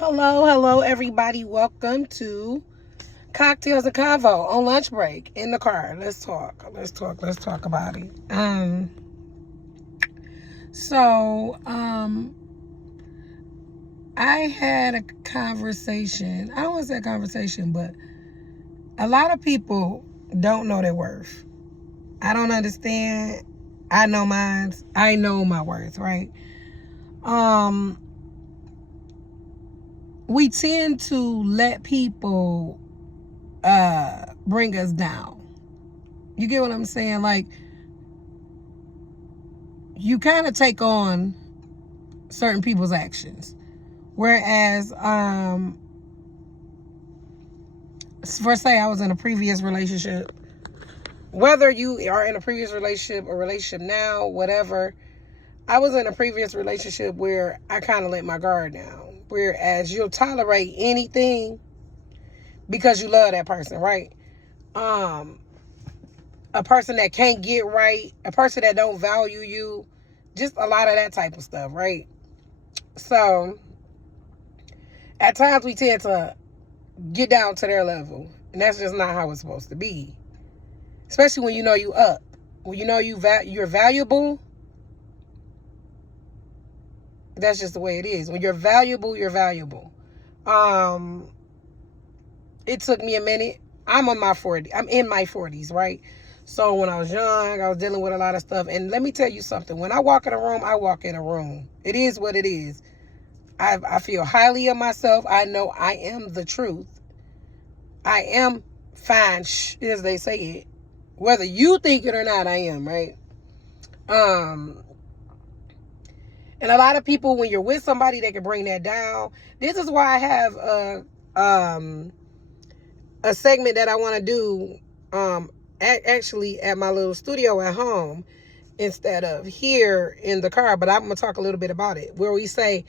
Hello, everybody. Welcome to Cocktails and Convo on lunch break in the car. Let's talk about it. So, I had a conversation. I don't want to say a conversation, but a lot of people don't know their worth. I don't understand. I know mine. I know my worth, right? We tend to let people bring us down. You get what I'm saying? Like, you kind of take on certain people's actions. Whereas, for say I was in a previous relationship, whether you are in a previous relationship or relationship now, whatever, I was in a previous relationship where I kind of let my guard down. Whereas you'll tolerate anything because you love that person, right? A person that can't get right, a person that don't value you, just a lot of that type of stuff, right? So, at times we tend to get down to their level, and that's just not how it's supposed to be. Especially when you know you up, when you know you're valuable. That's just the way it is. When you're valuable, you're valuable. It took me a minute. I'm in my 40s, right? So when I was young, I was dealing with a lot of stuff. And let me tell you something. When I walk in a room, I walk in a room. It is what it is. I feel highly of myself. I know I am the truth. I am fine, as they say it. Whether you think it or not, I am, right? And a lot of people, when you're with somebody, they can bring that down. This is why I have a segment that I want to do actually at my little studio at home instead of here in the car. But I'm going to talk a little bit about it, where we say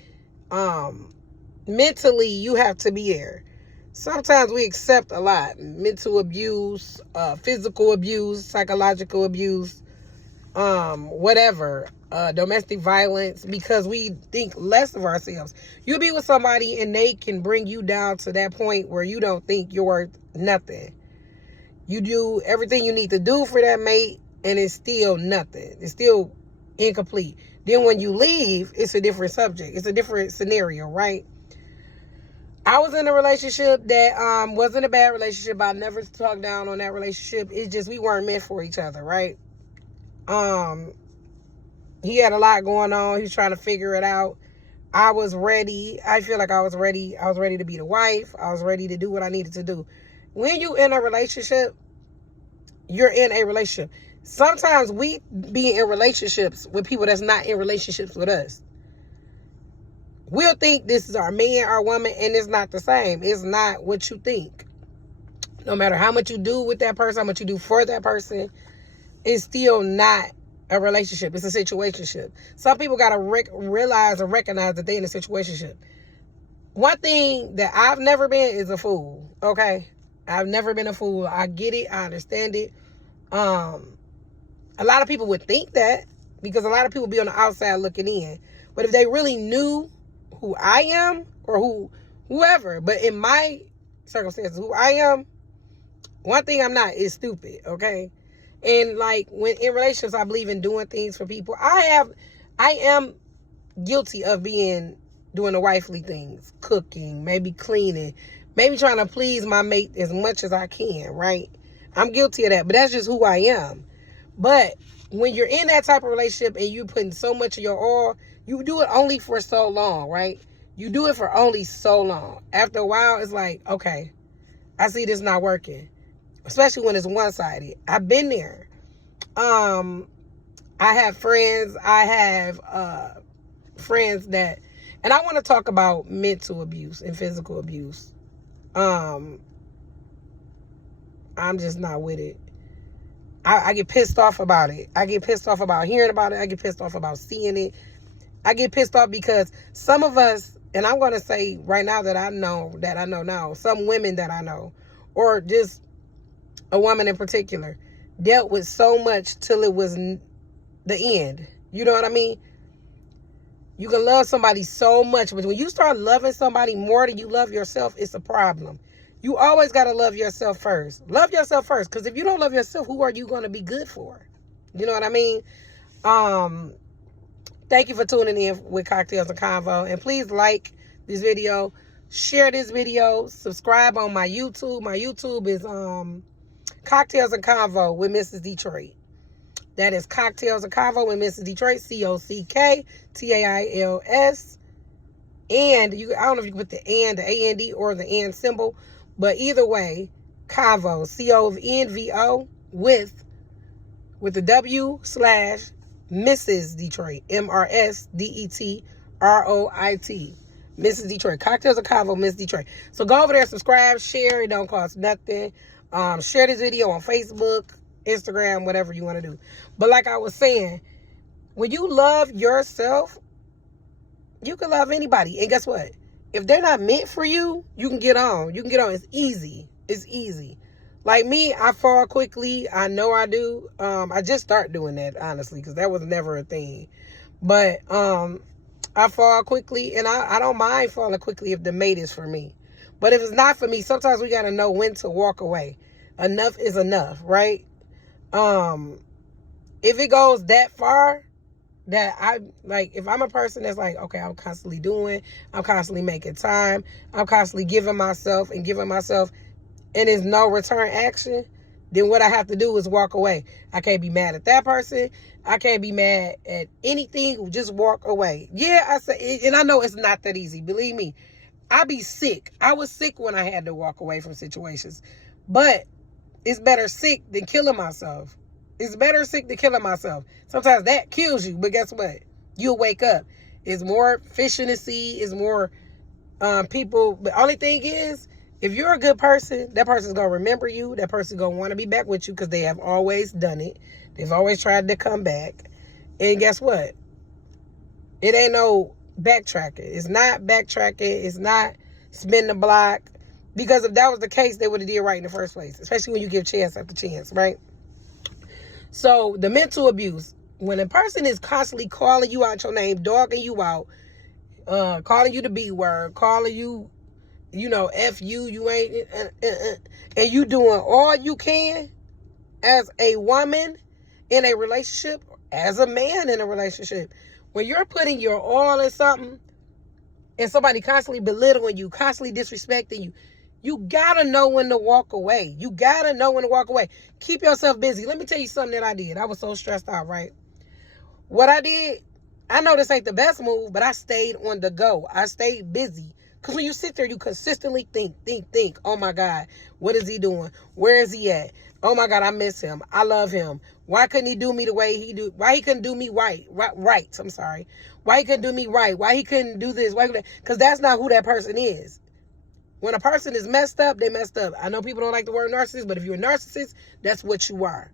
mentally you have to be there. Sometimes we accept a lot. Mental abuse, physical abuse, psychological abuse, whatever, domestic violence, because we think less of ourselves. You'll be with somebody and they can bring you down to that point where you don't think you're worth nothing. You do everything you need to do for that mate and it's still nothing. It's still incomplete. Then when you leave, it's a different subject. It's a different scenario, right? I was in a relationship that wasn't a bad relationship. I never talked down on that relationship. It's just we weren't meant for each other, right? He had a lot going on. He was trying to figure it out. I was ready. I feel like I was ready. I was ready to be the wife. I was ready to do what I needed to do. When you in a relationship, you're in a relationship. Sometimes we be in relationships with people that's not in relationships with us. We'll think this is our man, our woman, and it's not the same. It's not what you think. No matter how much you do with that person, how much you do for that person, it's still not a relationship. It's a situationship. Some people got to realize or recognize that they're in a situationship. One thing that I've never been is a fool, okay? I've never been a fool. I get it. I understand it. A lot of people would think that because a lot of people be on the outside looking in. But if they really knew who I am or whoever, but in my circumstances, who I am, one thing I'm not is stupid, okay? And like when in relationships, I believe in doing things for people. I am guilty of doing the wifely things, cooking, maybe cleaning, maybe trying to please my mate as much as I can, right? I'm guilty of that, but that's just who I am. But when you're in that type of relationship and you putting so much of your all, you do it only for so long, right? You do it for only so long. After a while, it's like, okay, I see this not working. Especially when it's one-sided. I've been there. I have friends. Friends that, and I want to talk about mental abuse and physical abuse. I'm just not with it. I get pissed off about it. I get pissed off about hearing about it. I get pissed off about seeing it. I get pissed off because some of us, and I'm going to say right now that I know now, some women that I know, or just a woman in particular, dealt with so much till it was the end. You know what I mean? You can love somebody so much, but when you start loving somebody more than you love yourself, it's a problem. You always got to love yourself first. Love yourself first, because if you don't love yourself, who are you going to be good for? You know what I mean? Thank you for tuning in with Cocktails and Convo. And please like this video, share this video, subscribe on my YouTube. My YouTube is Cocktails and Convo with Mrs. Detroit. That is Cocktails and Convo with Mrs. Detroit, COCKTAILS. And I don't know if you put the AND or the and symbol, but either way, Convo, CONVO with the W/Mrs. Detroit, MRSDETROIT, Mrs. Detroit, Cocktails and Convo, Mrs. Detroit. So go over there, subscribe, share. It don't cost nothing. Share this video on Facebook, Instagram, whatever you want to do. But like I was saying, when you love yourself, you can love anybody. And guess what? If they're not meant for you, you can get on. You can get on. It's easy. It's easy. Like me, I fall quickly. I know I do. I just start doing that, honestly, because that was never a thing. But I fall quickly, and I don't mind falling quickly if the mate is for me. But if it's not for me, sometimes we got to know when to walk away. Enough is enough, right? If it goes that far, that if I'm a person that's like, okay, I'm constantly making time, I'm constantly giving myself, and there's no return action, then what I have to do is walk away. I can't be mad at that person. I can't be mad at anything. Just walk away. Yeah, I say, and I know it's not that easy. Believe me, I be sick. I was sick when I had to walk away from situations, but it's better sick than killing myself. It's better sick than killing myself. Sometimes that kills you, but guess what? You'll wake up. It's more fish in the sea. It's more people. The only thing is, if you're a good person, that person's going to remember you. That person's going to want to be back with you because they have always done it. They've always tried to come back. And guess what? It ain't no backtracking. It's not backtracking. It's not spin the block. Because if that was the case, they would have did right in the first place. Especially when you give chance after chance, right? So the mental abuse, when a person is constantly calling you out your name, dogging you out, calling you the B word, calling you, F you, you ain't, and you doing all you can as a woman in a relationship, as a man in a relationship, when you're putting your all in something and somebody constantly belittling you, constantly disrespecting you, you gotta know when to walk away. You gotta know when to walk away. Keep yourself busy. Let me tell you something that I did. I was so stressed out, right? What I did, I know this ain't the best move, but I stayed on the go. I stayed busy. Because when you sit there, you consistently think. Oh my God, what is he doing? Where is he at? Oh my God, I miss him. I love him. Why couldn't he do me the way he do? Why he couldn't do me right? I'm sorry. Why he couldn't do me right? Why he couldn't do this? Because that's not who that person is. When a person is messed up, they messed up. I know people don't like the word narcissist, but if you're a narcissist, that's what you are.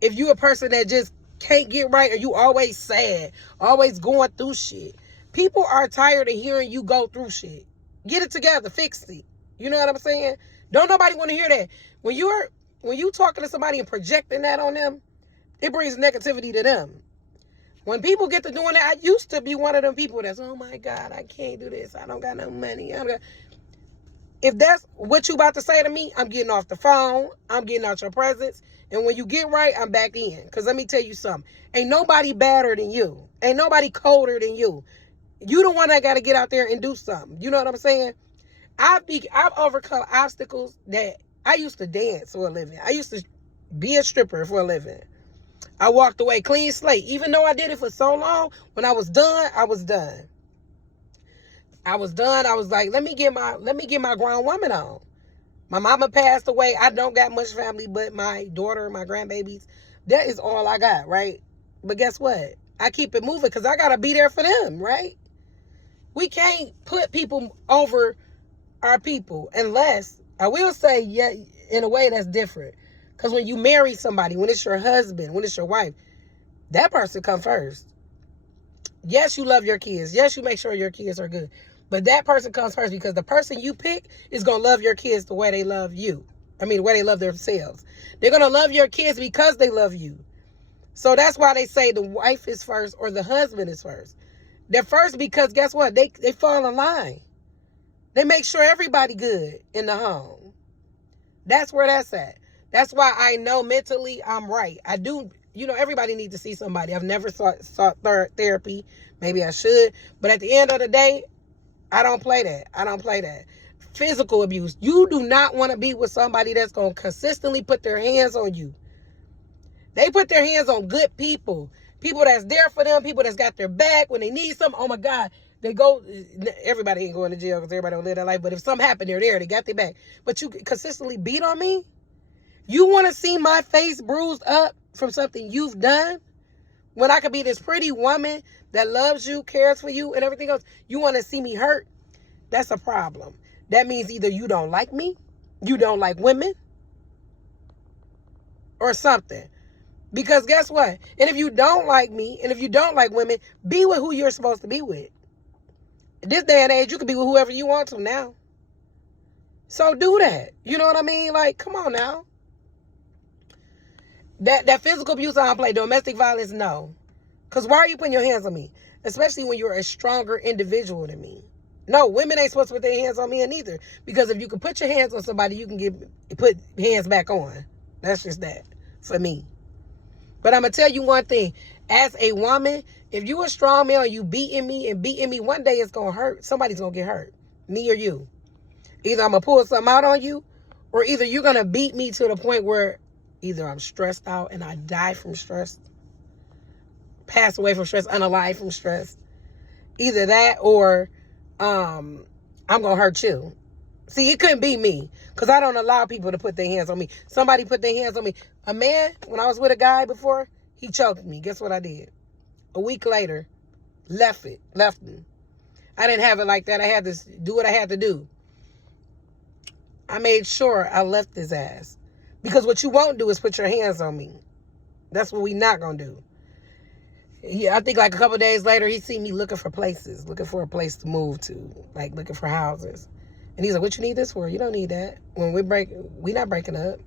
If you're a person that just can't get right, or you always sad, always going through shit, people are tired of hearing you go through shit. Get it together, fix it. You know what I'm saying? Don't nobody want to hear that. When you talking to somebody and projecting that on them, it brings negativity to them. When people get to doing that, I used to be one of them people that's, oh my God, I can't do this. I don't got no money. If that's what you about to say to me, I'm getting off the phone. I'm getting out your presence. And when you get right, I'm back in. Because let me tell you something. Ain't nobody badder than you. Ain't nobody colder than you. You the one that got to get out there and do something. You know what I'm saying? I've overcome obstacles that I used to dance for a living. I used to be a stripper for a living. I walked away clean slate. Even though I did it for so long, when I was done, I was done. I was done. I was like, let me get my grown woman on. My mama passed away. I don't got much family, but my daughter, my grandbabies, that is all I got, right? But guess what? I keep it moving because I got to be there for them, right? We can't put people over our people unless, I will say, yeah, in a way that's different. Because when you marry somebody, when it's your husband, when it's your wife, that person come first. Yes, you love your kids. Yes, you make sure your kids are good. But that person comes first because the person you pick is going to love your kids the way they love you. The way they love themselves. They're going to love your kids because they love you. So that's why they say the wife is first or the husband is first. They're first because guess what? They fall in line. They make sure everybody good in the home. That's where that's at. That's why I know mentally I'm right. I do, everybody needs to see somebody. I've never sought therapy. Maybe I should. But at the end of the day, I don't play that. I don't play that. Physical abuse. You do not want to be with somebody that's going to consistently put their hands on you. They put their hands on good people. People that's there for them. People that's got their back when they need something. Oh, my God. They go, everybody ain't going to jail because everybody don't live their life. But if something happened, they're there. They got their back. But you consistently beat on me? You want to see my face bruised up from something you've done? When I could be this pretty woman that loves you, cares for you, and everything else. You want to see me hurt? That's a problem. That means either you don't like me, you don't like women, or something. Because guess what? And if you don't like me, and if you don't like women, be with who you're supposed to be with. In this day and age, you can be with whoever you want to now. So do that. You know what I mean? Like, come on now. That physical abuse, I don't play. Domestic violence, no. Because why are you putting your hands on me? Especially when you're a stronger individual than me. No, women ain't supposed to put their hands on me neither. Because if you can put your hands on somebody, you can put hands back on. That's just that for me. But I'm going to tell you one thing. As a woman, if you a strong male and you beating me, one day it's going to hurt. Somebody's going to get hurt. Me or you. Either I'm going to pull something out on you, or either you're going to beat me to the point where either I'm stressed out and I die from stress, pass away from stress, unalive from stress. Either that or I'm going to hurt you. See, it couldn't be me because I don't allow people to put their hands on me. Somebody put their hands on me. A man, when I was with a guy before, he choked me. Guess what I did? A week later, left him. I didn't have it like that. I had to do what I had to do. I made sure I left his ass. Because what you won't do is put your hands on me. That's what we not going to do. Yeah, I think like a couple of days later, he seen me looking for a place to move to, like looking for houses. And he's like, what you need this for? You don't need that. When we not breaking up.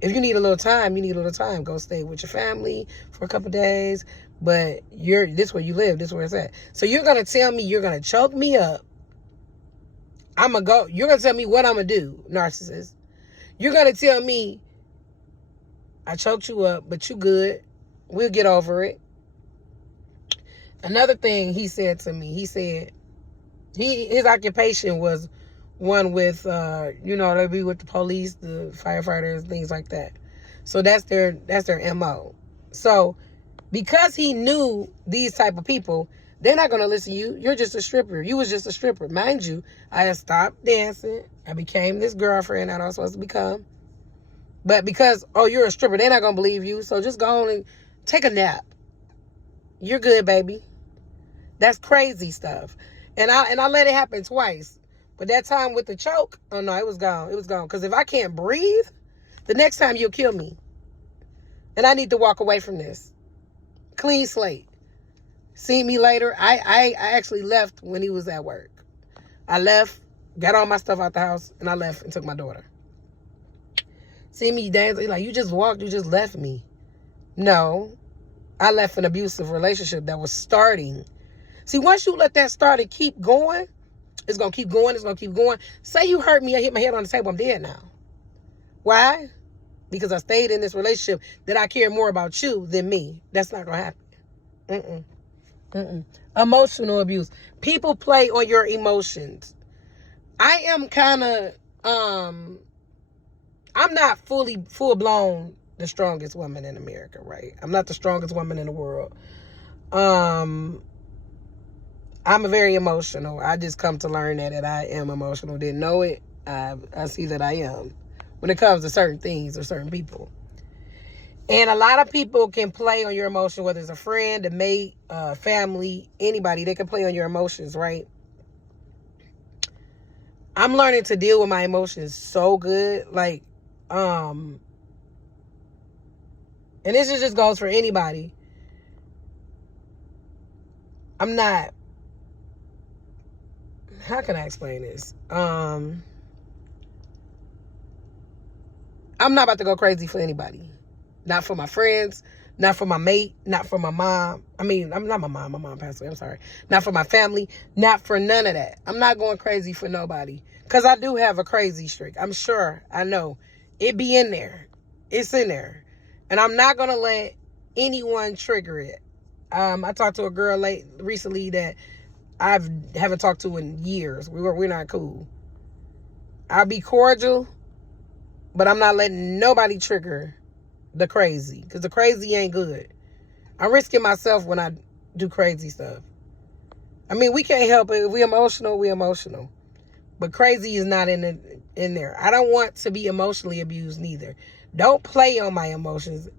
If you need a little time, you need a little time. Go stay with your family for a couple of days. But this where you live. This where it's at. So you're going to tell me you're going to choke me up. You're going to tell me what I'm going to do, narcissist. You're going to tell me, I choked you up, but you good. We'll get over it. Another thing he said to me, he said, his occupation was one with, they be with the police, the firefighters, things like that. So that's their MO. So because he knew these type of people, they're not going to listen to you. You're just a stripper. You was just a stripper. Mind you, I had stopped dancing. I became this girlfriend that I was supposed to become. But because, you're a stripper, they're not going to believe you. So just go on and take a nap. You're good, baby. That's crazy stuff. And I let it happen twice. But that time with the choke, oh no, it was gone. It was gone. Because if I can't breathe, the next time you'll kill me. And I need to walk away from this. Clean slate. See me later. I actually left when he was at work. I left, got all my stuff out the house, and I left and took my daughter. See me dancing, like, you just walked, you just left me. No. I left an abusive relationship that was starting. See, once you let that start and keep going, it's going to keep going, it's going to keep going. Say you hurt me, I hit my head on the table, I'm dead now. Why? Because I stayed in this relationship that I care more about you than me. That's not going to happen. Emotional abuse. People play on your emotions. I am kind of, I'm not full-blown the strongest woman in America, right? I'm not the strongest woman in the world. I'm a very emotional. I just come to learn that I am emotional. Didn't know it. I see that I am when it comes to certain things or certain people. And a lot of people can play on your emotion, whether it's a friend, a mate, family, anybody. They can play on your emotions, right? I'm learning to deal with my emotions so good. Like, and this just goes for anybody. I'm not, how can I explain this? I'm not about to go crazy for anybody. Not for my friends, not for my mate, not for my mom. I mean, I'm not my mom passed away, I'm sorry. Not for my family, not for none of that. I'm not going crazy for nobody. Because I do have a crazy streak. I'm sure, I know. It be in there. It's in there. And I'm not going to let anyone trigger it. I talked to a girl recently that I haven't talked to in years. We're not cool. I'll be cordial, but I'm not letting nobody trigger the crazy, because the crazy ain't good. I'm risking myself when I do crazy stuff. I mean, we can't help it. If we emotional. But crazy is not in there. I don't want to be emotionally abused neither. Don't play on my emotions.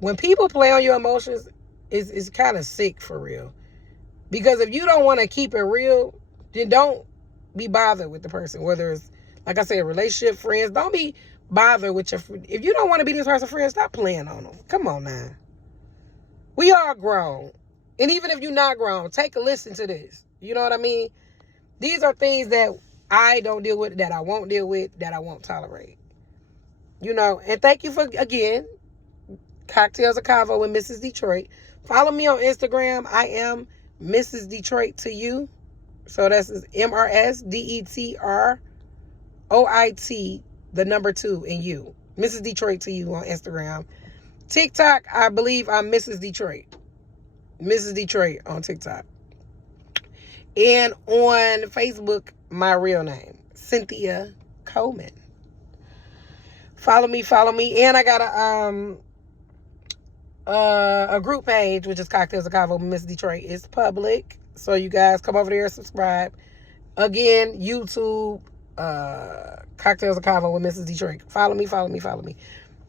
When people play on your emotions, it's kind of sick for real. Because if you don't want to keep it real, then don't be bothered with the person. Whether it's, like I said, relationship, friends, don't be bothered with your friend. If you don't want to be this person's friend, stop playing on them. Come on now. We are grown. And even if you're not grown, take a listen to this. You know what I mean? These are things that I don't deal with, that I won't deal with, that I won't tolerate. You know, and thank you for, again, Cocktails of Convo with Mrs. Detroit. Follow me on Instagram. I am Mrs. Detroit to you. So that's MRSDETROIT, the number 2 in you. Mrs. Detroit to you on Instagram. TikTok, I believe I'm Mrs. Detroit. Mrs. Detroit on TikTok. And on Facebook, my real name, Cynthia Coleman. Follow me. And I got a group page, which is Cocktails of Convo with Miss Detroit. It's public, so you guys come over there and subscribe. Again, YouTube, Cocktails of Convo with Mrs. Detroit. Follow me.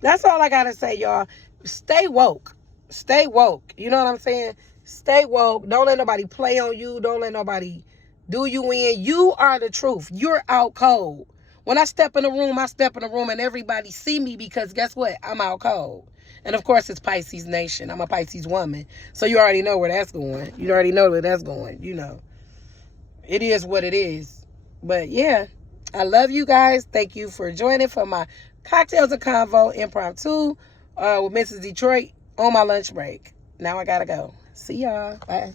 That's all I gotta say, y'all. Stay woke. You know what I'm saying? Stay woke. Don't let nobody play on you. Don't let nobody do you in. You are the truth. You're out cold. When I step in the room and everybody see me, because guess what? I'm out cold. And of course, it's Pisces Nation. I'm a Pisces woman. So you already know where that's going. You know. It is what it is. But yeah, I love you guys. Thank you for joining for my Cocktails of Convo impromptu with Mrs. Detroit on my lunch break. Now I gotta go. See y'all. Bye.